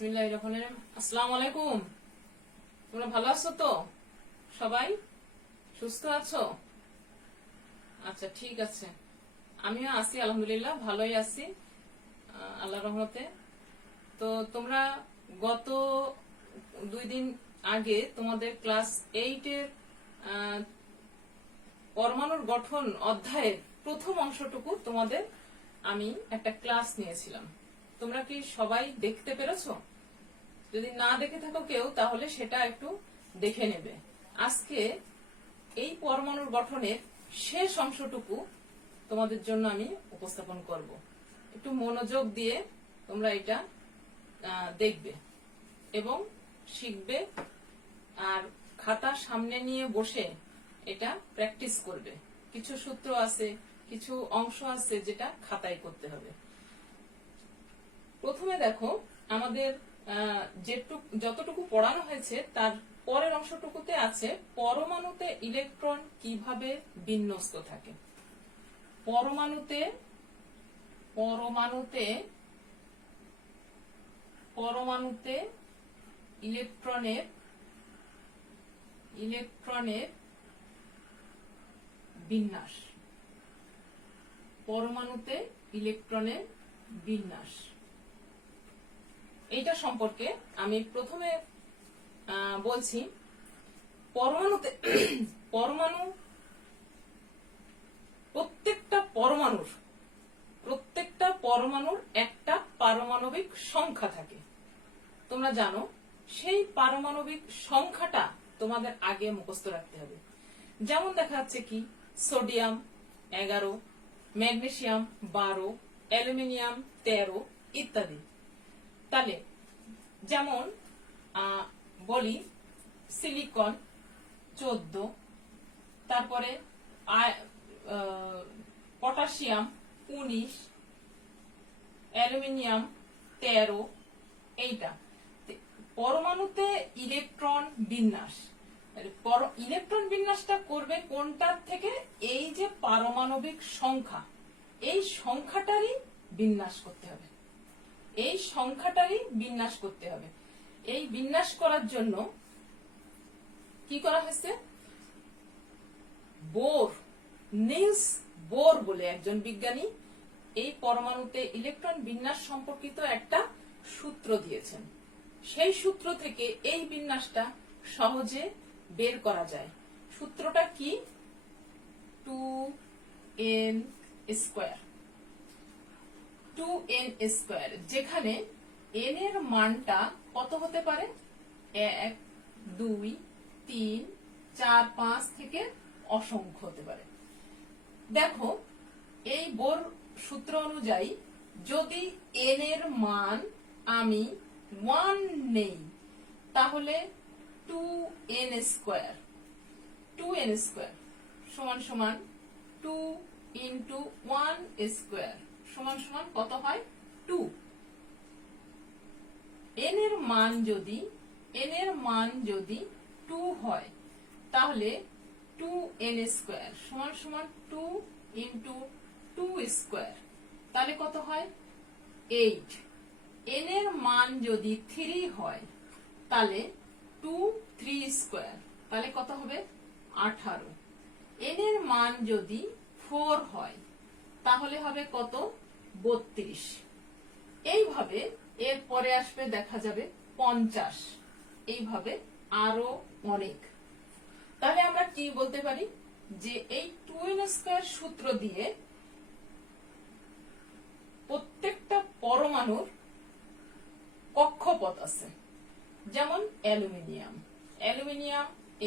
বিসমিল্লাহির রহমানির রহিম। আসসালামু আলাইকুম। তোমরা ভালো আছো তো? সবাই সুস্থ আছো? আচ্ছা, ঠিক আছে। আমিও আছি, আলহামদুলিল্লাহ ভালোই আছি আল্লাহর রহমতে। তো তোমরা গত 2 দিন আগে তোমাদের ক্লাস 8 এর পরমাণুর গঠন অধ্যায়ের প্রথম অংশটুকু তোমাদের আমি একটা ক্লাস নিয়েছিলাম। তোমরা কি সবাই দেখতে পেরেছো? যদি না দেখে থাকো কেউ, তাহলে সেটা একটু দেখে নেবে। আজকে এই পরমাণুর গঠনের শেষ অংশটুকু তোমাদের জন্য আমি উপস্থাপন করব। একটু মনোযোগ দিয়ে তোমরা এটা দেখবে এবং শিখবে, আর খাতা সামনে নিয়ে বসে এটা প্র্যাকটিস করবে। কিছু সূত্র আছে, কিছু অংশ আছে যেটা খাতায় করতে হবে। প্রথমে দেখো, আমাদের যতটুকু পড়ানো হয়েছে তার পরের অংশটুকুতে আছে পরমাণুতে ইলেকট্রন কিভাবে বিন্যস্ত থাকে। পরমাণুতে ইলেকট্রনের বিন্যাস। পরমাণুতে ইলেকট্রনের বিন্যাস, এইটা সম্পর্কে আমি প্রথমে বলছি। প্রত্যেকটা পরমাণুর একটা পারমাণবিক সংখ্যা থাকে। তোমরা জানো, সেই পারমাণবিক সংখ্যাটা তোমাদের আগে মুখস্থ রাখতে হবে। যেমন দেখা যাচ্ছে কি, সোডিয়াম 11, ম্যাগনেসিয়াম 12, অ্যালুমিনিয়াম 13 ইত্যাদি। তাহলে যেমন বলি, সিলিকন 14, তারপরে পটাশিয়াম 19, অ্যালুমিনিয়াম 13। এইটা পরমাণুতে ইলেকট্রন বিন্যাস। ইলেকট্রন বিন্যাসটা করবে কোনটার থেকে? এই যে পারমাণবিক সংখ্যা, এই সংখ্যাটারই বিন্যাস করতে হবে। এই বিন্যাস করার জন্য কি করা হয়েছে? নিলস বোর বলে একজন বিজ্ঞানী এই পরমাণুতে ইলেকট্রন বিন্যাস সম্পর্কিত একটা সূত্র দিয়েছেন। সেই সূত্র থেকে এই বিন্যাসটা সহজে বের করা যায়। সূত্রটা কি? 2n স্কয়ার, যেখানে n এর মানটা কত হতে পারে? 1, 2, 3, 4, 5 থেকে অসংখ্য হতে পারে। দেখো, এই বোর সূত্র অনুযায়ী যদি n এর মান আমি 1 নেই, তাহলে 2n স্কয়ার সমান সমান 2 into 1 স্কয়ার সমান সমান কত হয়? 2। n এর মান যদি 2 হয়, তাহলে 2n স্কয়ার সমান সমান 2 into 2 স্কয়ার, তাহলে কত হয়? 8। n এর মান যদি 3 হয়, তাহলে 2 3 স্কয়ার, তাহলে কত হবে? 18। n এর মান যদি 4 হয়, তাহলে হবে কত? 32। এইভাবে এর পরে আসবে, দেখা যাবে 50। এইভাবে আরো অনেক। তাহলে আমরা কি বলতে পারি? যে এই 2n স্কয়ার সূত্র দিয়ে প্রত্যেকটা পরমাণুর কক্ষপথ আছে। যেমন অ্যালুমিনিয়াম,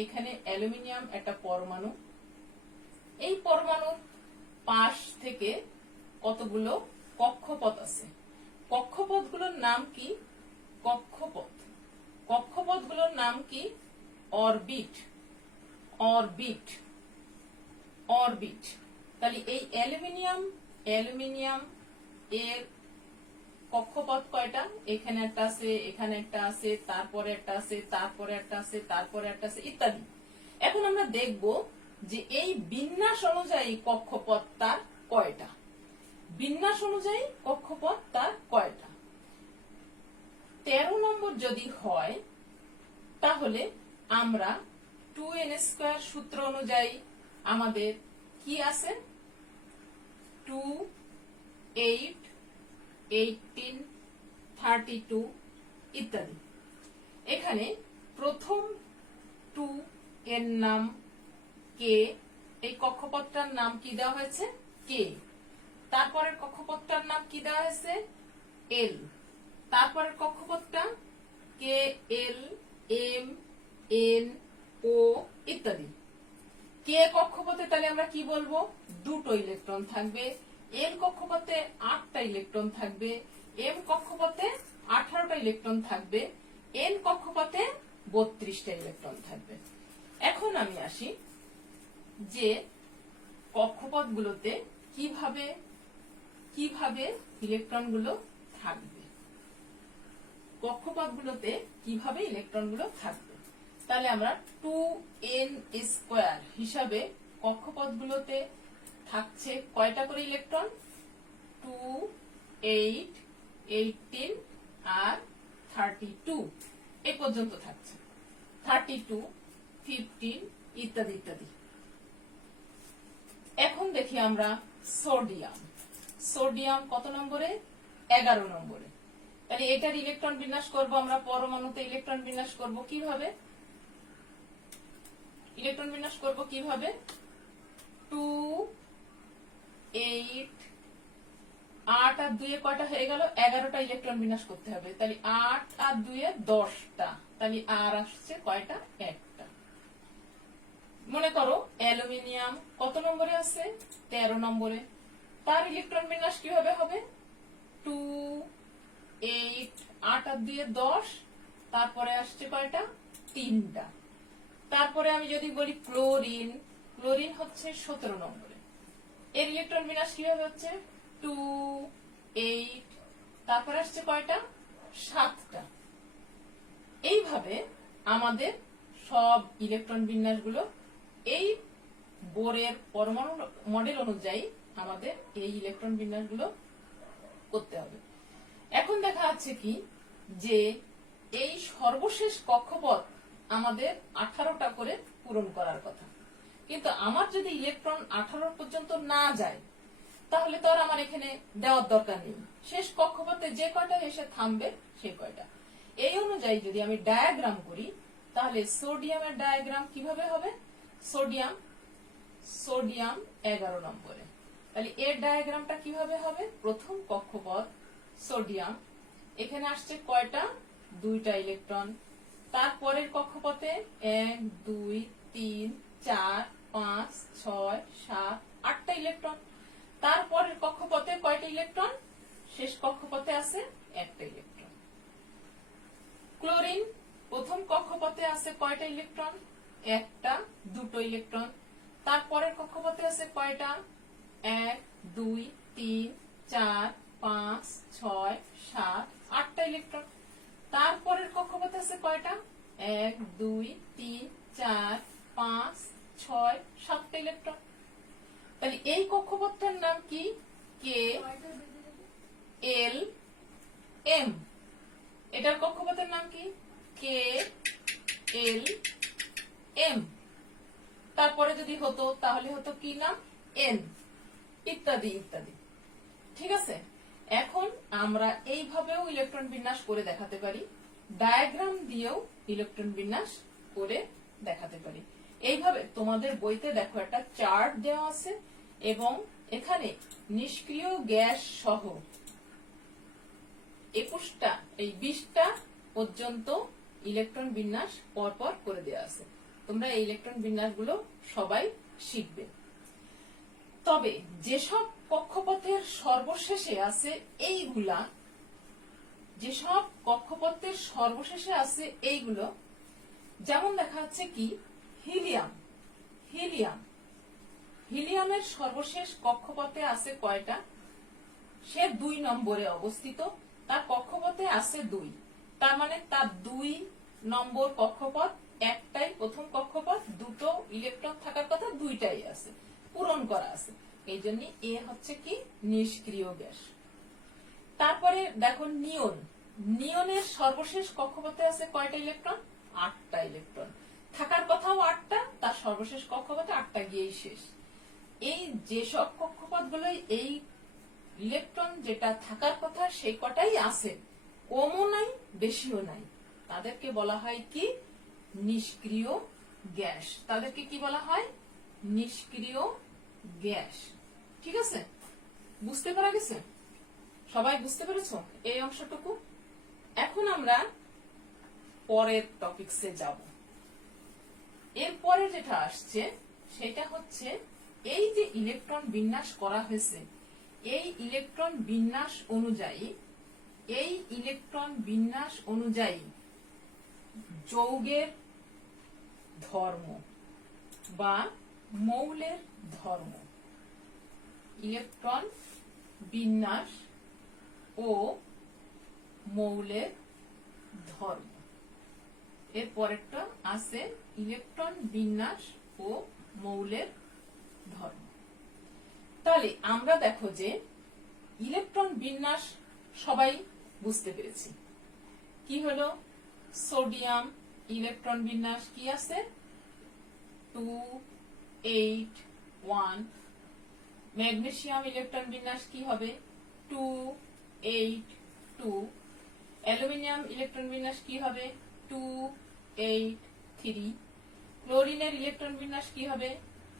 এখানে অ্যালুমিনিয়াম একটা পরমাণু। এই পরমাণুর পাশ থেকে কতগুলো কক্ষপথ আছে। কক্ষপথগুলোর নাম কি? কক্ষপথগুলোর নাম কি? অরবিট। তাহলে এই অ্যালুমিনিয়াম এর কক্ষপথ কয়টা? এখানে একটা আছে, এখানে একটা আছে, তারপরে একটা আছে, তারপরে একটা আছে, তারপরে একটা আছে ইত্যাদি। এখন আমরা দেখব যে এই বিন্যাস অনুযায়ী কক্ষপথ তার কয়টা। 13 যদি হয় তাহলে আমরা 2n² সূত্র অনুযায়ী আমাদের কি আছে 2, 8, 18, 32 ইত্যাদি। এখানে প্রথম 2 এর নাম কে, এই কক্ষপথটার নাম কি দেওয়া হয়েছে কে, তারপরের কক্ষপথটার নাম কি দেওয়া হয়েছে এল, তারপরের কক্ষপথটা কে এল এম এন ও ইত্যাদি। কে কক্ষপথে তাহলে আমরা কি বলবো 2টো ইলেকট্রন থাকবে, এল কক্ষপথে 8টা ইলেকট্রন থাকবে, এম কক্ষপথে 18টা ইলেকট্রন থাকবে, এন কক্ষপথে 32টা ইলেকট্রন থাকবে। এখন আমি আসি যে কক্ষপথগুলোতে কিভাবে কিভাবে ইলেকট্রনগুলো থাকবে, কক্ষপথগুলোতে কিভাবে ইলেকট্রনগুলো থাকবে। তাহলে আমরা 2n² হিসাবে কক্ষপথগুলোতে থাকছে কয়টা করে ইলেকট্রন 2, 8, 18 আর 32 এই পর্যন্ত থাকছে, 32, 15 ইত্যাদি ইত্যাদি। এখন দেখি আমরা সোডিয়াম। সোডিয়াম কত নম্বরে 11 নম্বরে। তাহলে এটার ইলেকট্রন বিন্যাস করব আমরা, পরমাণুতে ইলেকট্রন বিন্যাস করব কিভাবে, ইলেকট্রন বিন্যাস করব কিভাবে 2, 8, 8 আর 2 এ কয়টা হয়ে গেল 11টা ইলেকট্রন বিন্যাস করতে হবে। তাহলে 8 আর 2 এ 10টা, তাহলে আর আসছে কয়টা একটা। মনে করো অ্যালুমিনিয়াম কত নম্বরে আছে 13 নম্বরে, তার ইলেকট্রন বিন্যাস কিভাবে হবে 2, 8, 8 আর 2 এ 10, তারপরে আসছে কয়টা 3টা। তারপরে আমি যদি বলি ক্লোরিন, ক্লোরিন হচ্ছে 17 নম্বরে, এর ইলেকট্রন বিন্যাস কিভাবে হচ্ছে 2, 8, তারপরে আসছে কয়টা 7টা। এইভাবে আমাদের সব ইলেকট্রন বিন্যাসগুলো এই বোরের পরমাণু মডেল অনুযায়ী আমাদের এই ইলেকট্রন বিন্যাসগুলো করতে হবে। এখন দেখা যাচ্ছে কি যে এই সর্বশেষ কক্ষপথ আমাদের 18টা করে পূরণ করার কথা, কিন্তু আমার যদি ইলেকট্রন 18 পর্যন্ত না যায় তাহলে তো আর আমার এখানে দেওয়ার দরকার নেই, শেষ কক্ষপথে যে কয়টা এসে থামবে সেই কয়টা। এই অনুযায়ী যদি আমি ডায়াগ্রাম করি তাহলে সোডিয়ামের ডায়াগ্রাম কিভাবে হবে সোডিয়াম 11 নম্বরে। তাহলে এর ডায়াগ্রামটা কিভাবে হবে, প্রথম কক্ষপথ সোডিয়াম, এখানে আসছে কয়টা 2টা ইলেকট্রন, তারপরের কক্ষপথে 1, 2, 3, 4, 5, 6, 7, 8টা ইলেকট্রন, তারপরের কক্ষপথে কয়টা ইলেকট্রন, শেষ কক্ষপথে আছে একটা ইলেকট্রন। ক্লোরিন প্রথম কক্ষপথে আছে কয়টা ইলেকট্রন, একটা, 2টো ইলেকট্রন, তারপরের কক্ষপথে আছে কয়টা 1, 2, 3, 4, 5, 6, 7, 8টা ইলেকট্রন, তারপরের কক্ষপথে আছে কয়টা 1, 2, 3, 4, 5, 6, 7টা ইলেকট্রন। তাহলে এই কক্ষপথটার নাম কি কে এল এম, এটার কক্ষপথের নাম কি কে এল এম, তারপরে যদি হতো তাহলে হতো কি নাম এন ইত্যাদি ইত্যাদি। ঠিক আছে, এখন আমরা এইভাবেও ইলেকট্রন বিন্যাস করে দেখাতে পারি, ডায়াগ্রাম দিয়েও ইলেকট্রন বিন্যাস করে দেখাতে পারি। এইভাবে তোমাদের বইতে দেখো একটা চার্ট দেওয়া আছে এবং এখানে নিষ্ক্রিয় গ্যাস সহ 21টা এই 20টা পর্যন্ত ইলেকট্রন বিন্যাস পরপর করে দেওয়া আছে। তোমরা এই ইলেকট্রন বিন্যাসগুলো সবাই শিখবে। তবে যেসব কক্ষপথের সর্বশেষে আছে এইগুলা, যেসব কক্ষপথের সর্বশেষে আছে এইগুলো, যেমন দেখা যাচ্ছে কি হিলিয়াম, হিলিয়াম হিলিয়ামের সর্বশেষ কক্ষপথে আছে কয়টা, সে 2 নম্বরে অবস্থিত, তার কক্ষপথে আছে 2, তার মানে তার 2 নম্বর কক্ষপথ, একটাই প্রথম কক্ষপথ, 2টো ইলেকট্রন থাকার কথা, 2টাই আছে, পূরণ করা আছে, এই জন্য এ হচ্ছে কি নিষ্ক্রিয় গ্যাস। তারপরে দেখো নিয়ন, নিয়নের সর্বশেষ কক্ষপথে আছে কয়টা ইলেকট্রন? 8টা ইলেকট্রন। থাকার কথাও 8টা, তার সর্বশেষ কক্ষপথে 8টা গিয়েই শেষ। এই যেসব কক্ষপথগুলো এই ইলেকট্রন যেটা থাকার কথা সেই কটাই আছে, কমও নাই বেশিও নাই, তাদেরকে বলা হয় কি? নিষ্ক্রিয় গ্যাস। তাদেরকে কি বলা হয়? নিষ্ক্রিয় গ্যাস। ঠিক আছে, বুঝতে পারা গেছে? সবাই বুঝতে পেরেছো এই অংশটুকু? এখন আমরা পরের টপিকসে যাব। এরপরে যেটা আসছে সেটা হচ্ছে এই যে ইলেকট্রন বিন্যাস করা হয়েছে, এই ইলেকট্রন বিন্যাস অনুযায়ী যৌগের ধর্ম বা মৌলের ধর্ম, ইলেকট্রন বিন্যাস ও মৌলের ধর্ম। এর পরেরটা আছে ইলেকট্রন বিন্যাস ও মৌলের ধর্ম। তাহলে আমরা দেখো যে ইলেকট্রন বিন্যাস সবাই বুঝতে পেরেছি। কি হলো? সোডিয়াম ইলেকট্রন বিন্যাস কি আছে? 2 8 1। ম্যাগনেসিয়াম ইলেকট্রন বিন্যাস কি হবে? 2 8 2। অ্যালুমিনিয়াম ইলেকট্রন বিন্যাস কি হবে? 2 8 3। ক্লোরিনের ইলেকট্রন বিন্যাস কি হবে?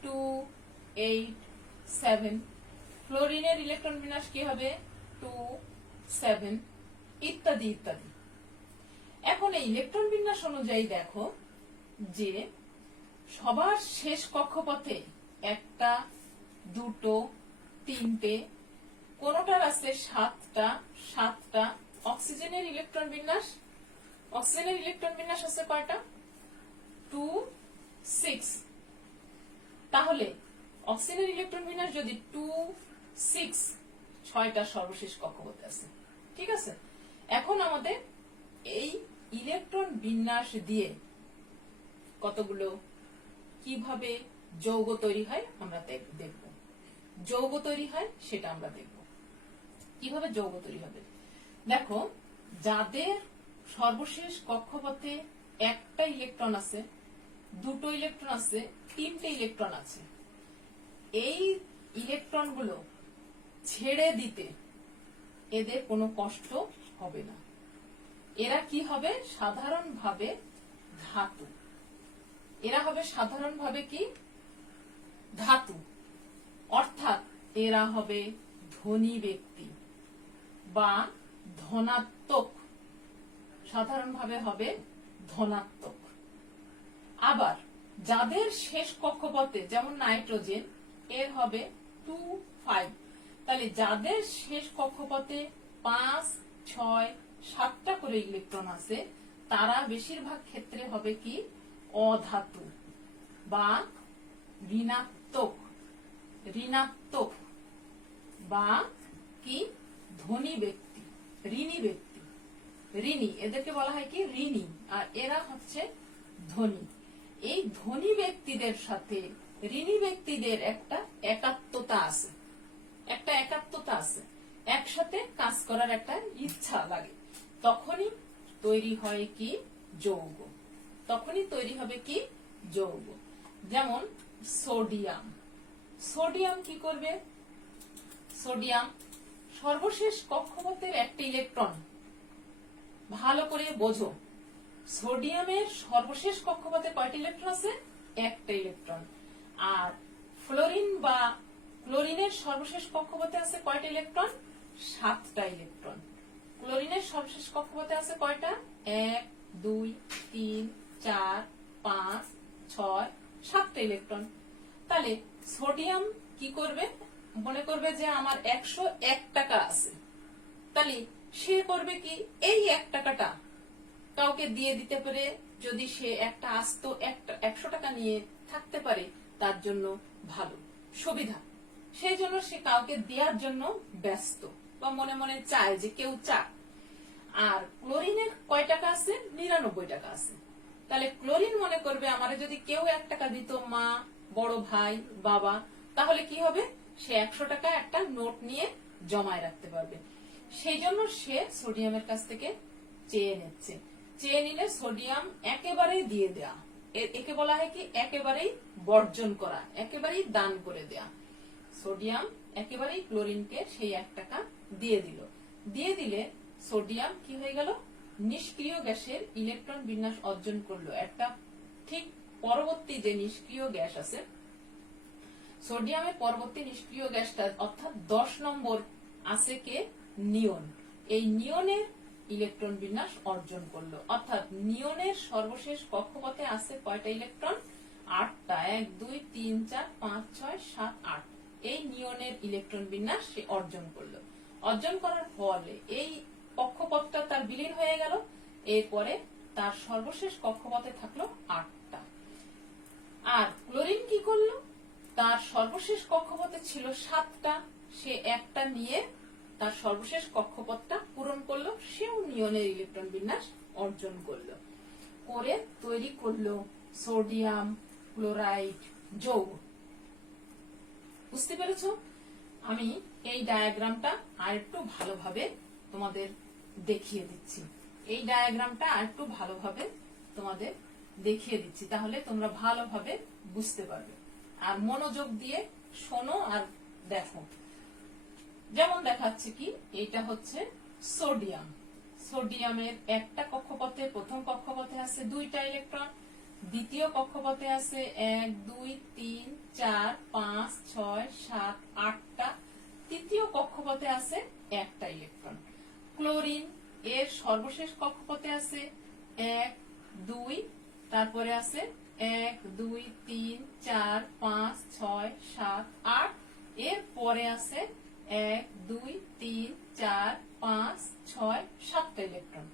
2 8 7। ফ্লোরিনের ইলেকট্রন বিন্যাস কি হবে? 2 7, ইত্যাদি ইত্যাদি। এখন এই ইলেকট্রন বিন্যাস অনুযায়ী দেখো যে সবার শেষ কক্ষপথে 1টা 2টো 3টে, কোনটার আছে 7টা। অক্সিজেনের ইলেকট্রন বিন্যাস আছে কয়টা? 2 6। তাহলে অক্সিজেনের ইলেকট্রন বিন্যাস যদি 2 6, 6টা সর্বশেষ কক্ষপথে আছে। ঠিক আছে, এখন আমাদের এই ইলেকট্রন বিন্যাস দিয়ে কতগুলো কিভাবে যৌগ তৈরি হয় আমরা দেখব। যৌগ তৈরি হয় সেটা আমরা দেখব। কিভাবে যৌগ তৈরি হবে দেখো, যাদের সর্বশেষ কক্ষপথে 1টা ইলেকট্রন আছে, 2টো ইলেকট্রন আছে, 3টে ইলেকট্রন আছে, এই ইলেকট্রনগুলো ছেড়ে দিতে এদের কোনো কষ্ট হবে না। এরা কি হবে? সাধারণভাবে ধাতু। এরা হবে সাধারণভাবে কি? ধাতু। অর্থাৎ এরা হবে ধনী ব্যক্তি বা ধনাত্মক, সাধারণভাবে হবে ধনাত্মক। আবার যাদের শেষ কক্ষপথে, যেমন নাইট্রোজেন, এর হবে 2 5। তাহলে যাদের শেষ কক্ষপথে 5 6 7টা করে ইলেকট্রন আছে, তারা বেশিরভাগ ক্ষেত্রে হবে কি? অধাতু বা ঋণাত্মক বা কি? ধনী ব্যক্তি, ঋণী। এদেরকে বলা হয় কি? ঋণী। আর এরা হচ্ছে ধনী। এই ধনী ব্যক্তিদের সাথে ঋণী ব্যক্তিদের একটা একাত্মতা আছে, একসাথে কাজ করার একটা ইচ্ছা লাগে। তখনই তৈরি হয় কি? যৌগ। যেমন সোডিয়াম কি করবে? সোডিয়াম সর্বশেষ কক্ষপথের একটা ইলেকট্রন, ভালো করে বোঝো, সোডিয়ামের সর্বশেষ কক্ষপথে কয়টা ইলেকট্রন আছে? 1টা ইলেকট্রন। আর ক্লোরিনের সর্বশেষ কক্ষপথে আছে কয়টা ইলেকট্রন? 7টা ইলেকট্রন। ক্লোরিনের সর্বশেষ কক্ষপথে আছে কয়টা? 1 2 3 4 5 6 7টা ইলেকট্রন। তাহলে সোডিয়াম কি করবে? মনে করবে যে আমার 101 টাকা আছে, তাহলে সে করবে কি? এই 1 টাকাটা কাউকে দিয়ে দিতে পারে। যদি সে একটা আস্ত 100 টাকা নিয়ে থাকতে পারে, তার জন্য ভালো সুবিধা, সেই জন্য সে কাউকে দেওয়ার জন্য ব্যস্ত বা মনে মনে চায় যে কেউ চাক। আর ক্লোরিনের কয় টাকা আছে? 99 টাকা আছে। তাহলে ক্লোরিন মনে করবে আমারে যদি কেউ 1 টাকা দিত, মা, বড় ভাই, বাবা, তাহলে কি হবে? সে 100 টাকা একটা নোট নিয়ে জমায় রাখতে পারবে। সেই জন্য সে সোডিয়ামের কাছ থেকে চেয়ে নিচ্ছে। চেয়ে নিলে সোডিয়াম একেবারেই দিয়ে দেয়া, একে বলা হয় কি একেবারেই বর্জন করা, একেবারেই দান করে দেয়া। সোডিয়াম একেবারেই ক্লোরিনকে সেই 1 টাকা দিয়ে দিল। দিয়ে দিলে সোডিয়াম কি হয়ে গেল, নিষ্ক্রিয় গ্যাসের ইলেকট্রন বিন্যাস অর্জন করলো। একটা ঠিক পরবর্তী যে নিষ্ক্রিয় গ্যাস আছে, সোডিয়ামের পরবর্তী নিষ্ক্রিয় গ্যাসটা অর্থাৎ 10 নম্বর আছে কে, নিয়ন। এই নিয়নের ইলেকট্রন বিন্যাস অর্জন করলো। অর্থাৎ নিয়নের সর্বশেষ কক্ষপথে আছে কয়টা ইলেকট্রন, 8টা। 1 2 3 4 5 6 7 8। এই নিয়নের ইলেকট্রন বিন্যাস সে অর্জন করলো। অর্জন করার ফলে এই কক্ষপথটা তার বিলীন হয়ে গেল। এরপরে তার সর্বশেষ কক্ষপথে থাকলো 8টা। আর ক্লোরিন কি করলো, তার সর্বশেষ কক্ষপথে ছিল 7টা, সে একটা নিয়ে তার সর্বশেষ কক্ষপথটা পূরণ করলো, সেও নিয়নের ইলেকট্রন বিন্যাস অর্জন করলো। করে তৈরি করলো সোডিয়াম ক্লোরাইড যৌগ। বুঝতে পেরেছো? আমি এই ডায়াগ্রামটা আরেকটু ভালোভাবে তোমাদের দেখিয়ে দিচ্ছি। এই ডায়াগ্রামটা আরেকটু ভালোভাবে তোমাদের দেখিয়ে দিচ্ছি, তাহলে তোমরা ভালোভাবে বুঝতে পারবে। আর মনোযোগ দিয়ে শোনো আর দেখো। যেমন দেখাচ্ছে কি, এইটা হচ্ছে সোডিয়াম। সোডিয়ামের একটা কক্ষপথে, প্রথম কক্ষপথে আছে 2টা ইলেকট্রন, দ্বিতীয় কক্ষপথে আছে 1 2 3 4 5 6 7 8টা, তৃতীয় কক্ষপথে আছে 1টা ইলেকট্রন। ক্লোরিন এর সর্বশেষ কক্ষপথে আছে 1 2, তারপরে আছে 1 2 3 4 5 6 7 8, এর পরে আছে 1 2 3 4 5 6 7টা ইলেকট্রন।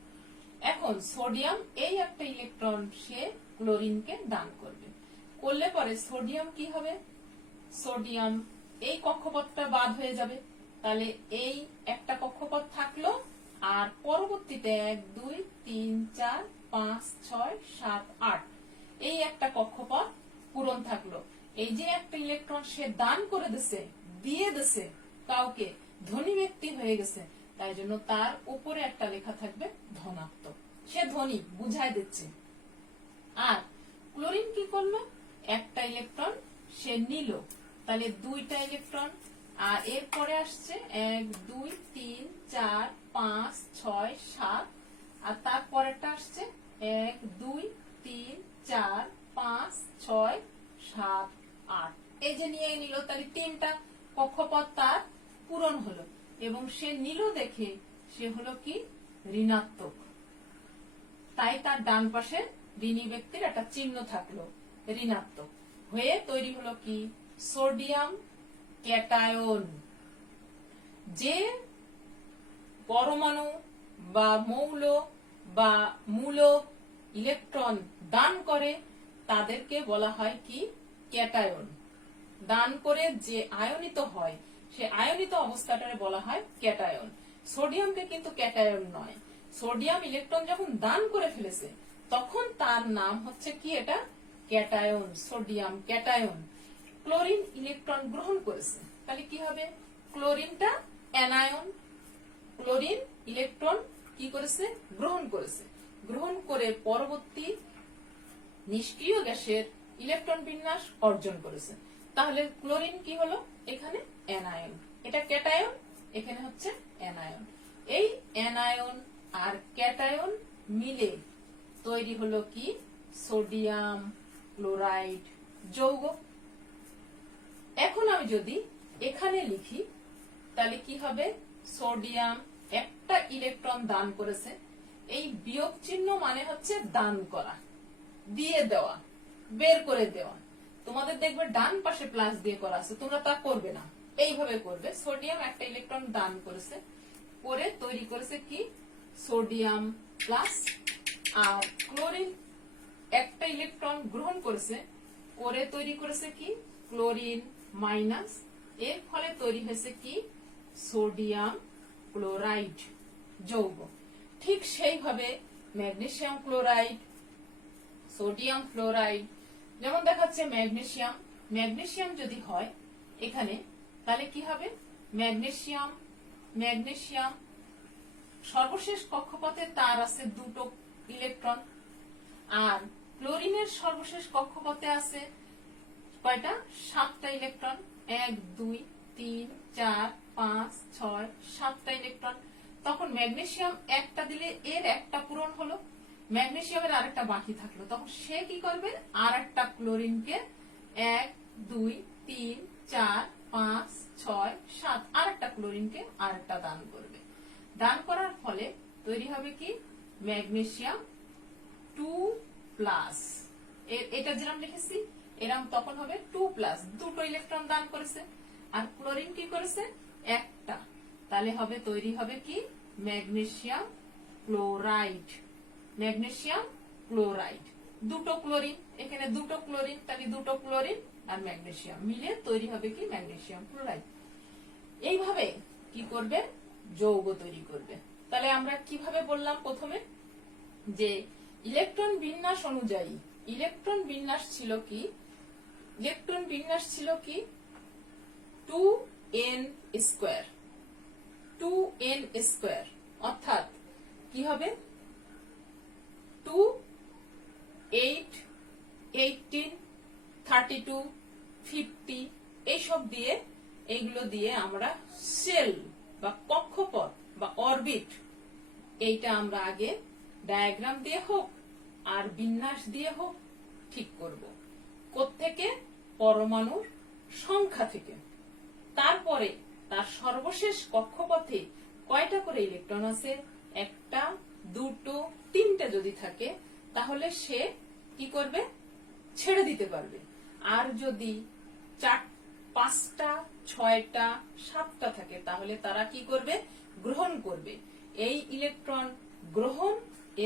এখন সোডিয়াম এই একটা ইলেকট্রন সে ক্লোরিনকে দান করবে। করলে পরে সোডিয়াম কি হবে, সোডিয়াম এই কক্ষপথটা বাদ হয়ে যাবে। তাহলে এই একটা কক্ষপথ থাকলো, আর পরবর্তীতে 1 2 3 4 5 6 7 8 এই একটা কক্ষপথ পূরণ থাকলো। এই যে একটা ইলেকট্রন সে দান করে দিছে, দিয়ে দিছে কাউকে, ধনী ব্যক্তি হয়ে গেছে, তাই জন্য তার উপরে একটা লেখা থাকবে ধনাত্মক, সে ধনী বুঝাই দিচ্ছে। আর ক্লোরিন কি করলো, একটা ইলেকট্রন সে নিল, তাহলে 2টা ইলেকট্রন, আর এরপরে আসছে 1 2 3 4 5 6 7, আর তারপরেরটা আসছে 1 2 3 4 5 6 7 8। এই যে নিয়ে নিল, তাহলে 3টা কক্ষপথ তার পূরণ হলো। এবং সে নিল দেখে সে হলো কি ঋণাত্মক, তাই তার ডান পাশে ঋণী ব্যক্তির একটা চিহ্ন থাকলো ঋণাত্মক, হয়ে তৈরি হলো কি সোডিয়াম ক্যাটায়ন। যে পরমাণু বা মৌল বা মূলক ইলেকট্রন দান করে তাদেরকে বলা হয় কি ক্যাটায়ন। দান করে যে আয়নিত হয় সে আয়নিত অবস্থাটারে বলা হয় ক্যাটায়ন। সোডিয়ামকে কিন্তু ক্যাটায়ন নয়, সোডিয়াম ইলেকট্রন যখন দান করে ফেলেছে তখন তার নাম হচ্ছে কি, এটা cation, sodium cation. Chlorine electron গ্রহণ করেছে, তাহলে কি হবে, ক্লোরিনটা অ্যানায়ন। ক্লোরিন ইলেকট্রন কি করেছে, গ্রহণ করেছে। গ্রহণ করে পরবর্তী নিষ্ক্রিয় গ্যাসের ইলেকট্রন বিন্যাস অর্জন করেছে। তাহলে ক্লোরিন কি হলো, এখানে অ্যানায়ন, এটা ক্যাটায়ন, এখানে হচ্ছে অ্যানায়ন। এই অ্যানায়ন আর ক্যাটায়ন মিলে তৈরি হলো কি সোডিয়াম ক্লোরাইড যৌগ। এখন আমি যদি এখানে লিখি তাহলে কি হবে, সোডিয়াম একটা ইলেকট্রন দান করেছে, এই বিয়োগ চিহ্ন মানে হচ্ছে দান করা, দিয়ে দেওয়া, বের করে দেওয়া। তোমাদের দেখবে ডান পাশে প্লাস দিয়ে করা আছে, তোমরা তা করবে না, এইভাবে করবে। সোডিয়াম একটা ইলেকট্রন দান করেছে, করে তৈরি করেছে কি সোডিয়াম প্লাস, আর ক্লোরিন একটা ইলেকট্রন গ্রহণ করেছে, করে তৈরি করেছে কি ক্লোরিন মাইনাস, এর ফলে তৈরি হয়েছে কি সোডিয়াম ক্লোরাইড যৌগ। ঠিক সেইভাবে ম্যাগনেসিয়াম ক্লোরাইড, সোডিয়াম ক্লোরাইড, যেমন দেখাচ্ছে ম্যাগনেসিয়াম, ম্যাগনেসিয়াম যদি হয় এখানে তাহলে কি হবে, ম্যাগনেসিয়াম ম্যাগনেসিয়াম সর্বশেষ কক্ষপথে তার আছে দুটো ইলেকট্রন, আর ক্লোরিনের সর্বশেষ কক্ষপথে আছে কয়টা? 7টা ইলেকট্রন। 1 2 3 4 5 6 7টা ইলেকট্রন। তখন ম্যাগনেসিয়াম একটা দিলে এর একটা পূরণ হলো, ম্যাগনেসিয়ামের আরেকটা বাকি থাকলো, তখন সে কি করবে? আর একটা ক্লোরিনকে 1 2 3 4 5 6 7 আরেকটা ক্লোরিনকে আরেকটা দান করবে। দান করার ফলে তৈরি হবে কি? ম্যাগনেসিয়াম 2+। এটা যেরকম লিখেছি এরকম তখন হবে 2+, দুটো ইলেকট্রন দান করেছে। আর ক্লোরিন কি করেছে? একটা। তাহলে হবে তৈরি হবে কি? Magnesium chloride. ম্যাগনেসিয়াম ক্লোরাইড, দুটো ক্লোরিন, এখানে দুটো ক্লোরিন, তাহলে দুটো ক্লোরিন আর ম্যাগনেসিয়াম মিলে তৈরি হবে কি? Magnesium chloride. এইভাবে কি করবে? যৌগ তৈরি করবে। তাহলে আমরা কিভাবে বললাম প্রথমে যে ইলেকট্রন বিন্যাস অনুযায়ী ইলেকট্রন বিন্যাস ছিল কি? ইলেকট্রন বিন্যাস ছিল কি? 2n square. 2n স্কয়ার অর্থাৎ কি হবে? 2 8 18 32 50 এইসব দিয়ে, এইগুলো দিয়ে আমরা সেল বা কক্ষপথ বা অরবিট, এইটা আমরা আগে ডায়াগ্রাম দিয়ে হোক আর বিন্যাস দিয়ে হোক ঠিক করব। কোত্থেকে? পরমাণুর সংখ্যা থেকে। তারপরে তার সর্বশেষ কক্ষপথে কয়টা করে ইলেকট্রন আছে? একটা, দুটো, তিনটে যদি থাকে তাহলে সে কি করবে? ছেড়ে দিতে পারবে। আর যদি 4, 5টা, 6টা, 7টা থাকে তাহলে তারা কি করবে? গ্রহণ করবে। এই ইলেকট্রন গ্রহণ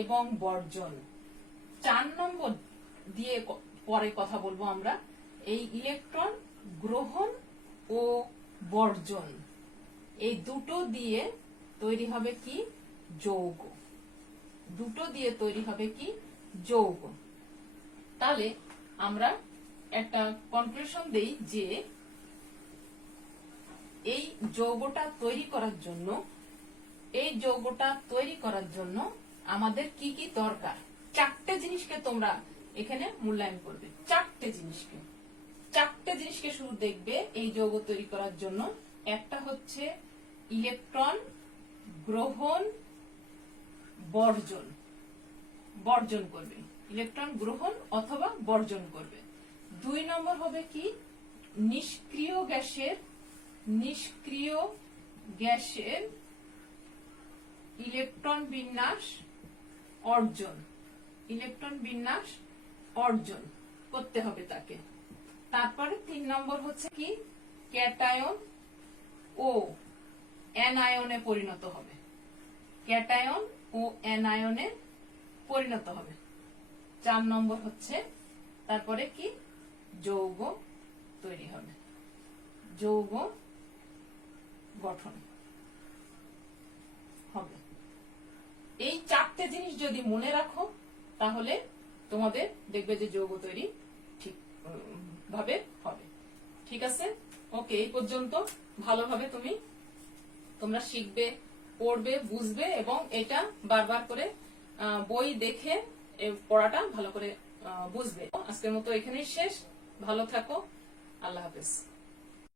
এবং বর্জন 4 নম্বর দিয়ে পরে কথা বলবো আমরা। এই ইলেকট্রন গ্রহণ ও বর্জন, এই দুটো দিয়ে তৈরি হবে কি? যৌগ। দুটো দিয়ে তৈরি হবে কি? যৌগ। তাহলে আমরা একটা কনক্লুশন দেই যে এই যৌগটা তৈরি করার জন্য আমাদের কি কি দরকার? 4টে জিনিসকে তোমরা এখানে মূল্যায়ন করবে। 4টে জিনিসকে শুরু দেখবে এই যৌগ তৈরি করার জন্য। একটা হচ্ছে ইলেকট্রন গ্রহণ বর্জন করবে, ইলেকট্রন গ্রহণ অথবা বর্জন করবে। 2 নম্বর হবে কি? নিষ্ক্রিয় গ্যাসের ইলেকট্রন বিন্যাস অর্জন করতে হবে তাকে। তারপরে 3 নম্বর হচ্ছে কি? ক্যাটায়ন ও অ্যানায়নে পরিণত হবে। ক্যাটায়ন ও অ্যানায়নে পরিণত হবে। 4 নম্বর হচ্ছে তারপরে কি? যৌগ তৈরি হবে, যৌগ গঠন হবে। এই 4টে জিনিস যদি মনে রাখো তাহলে তোমাদের দেখবে যে যৌগ তৈরি ঠিক ভাবে হবে। ঠিক আছে? ওকে, এই পর্যন্ত ভালোভাবে তোমরা শিখবে, পড়বে, বুঝবে এবং এটা বারবার করে বই দেখে পড়াটা ভালো করে বুঝবে। আজকের মতো এখানেই শেষ। ভালো থাকো। আল্লাহ হাফেজ।